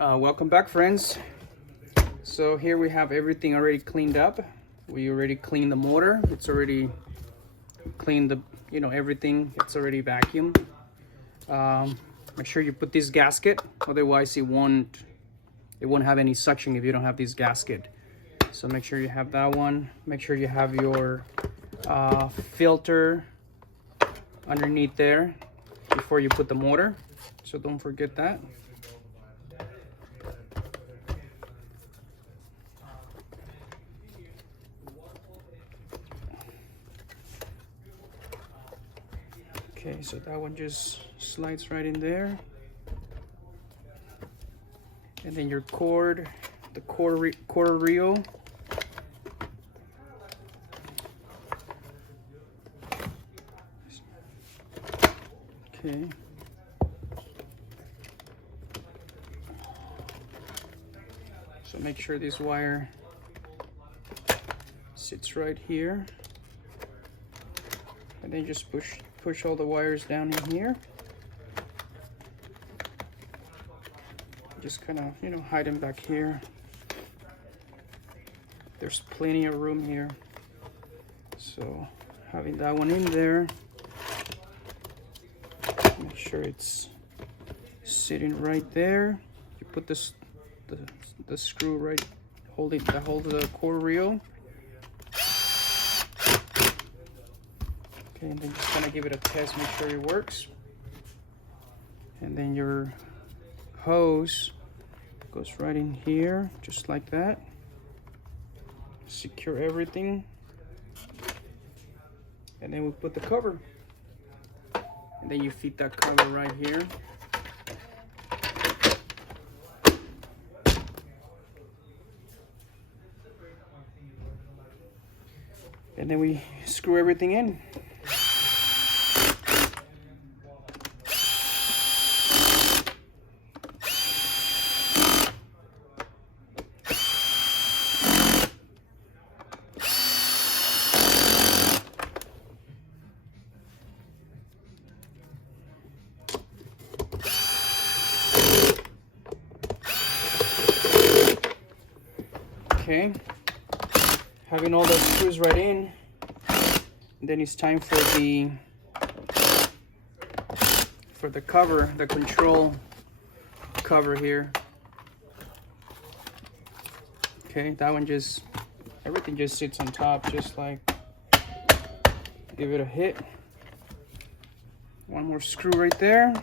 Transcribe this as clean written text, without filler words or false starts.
Welcome back, friends. So here we have everything already cleaned up. We already cleaned the motor. It's already cleaned everything. It's already vacuumed. Make sure you put this gasket, otherwise it won't have any suction if you don't have this gasket. So make sure you have that one. Make sure you have your filter underneath there before you put the motor, so don't forget that. Okay, so that one just slides right in there. And then your cord, the quarter reel. Okay. So make sure this wire sits right here. And then just push all the wires down in here. Just kind of, hide them back here. There's plenty of room here. So having that one in there, make sure it's sitting right there. You put the screw right, that holds the quarter reel. Okay, and then just kind of give it a test, make sure it works. And then your hose goes right in here, just like that. Secure everything. And then we put the cover. And then you feed that cover right here. And then we screw everything in. Okay, having all the screws right in, then it's time for the cover, the control cover here. Okay, that one everything just sits on top, just like, give it a hit. One more screw right there.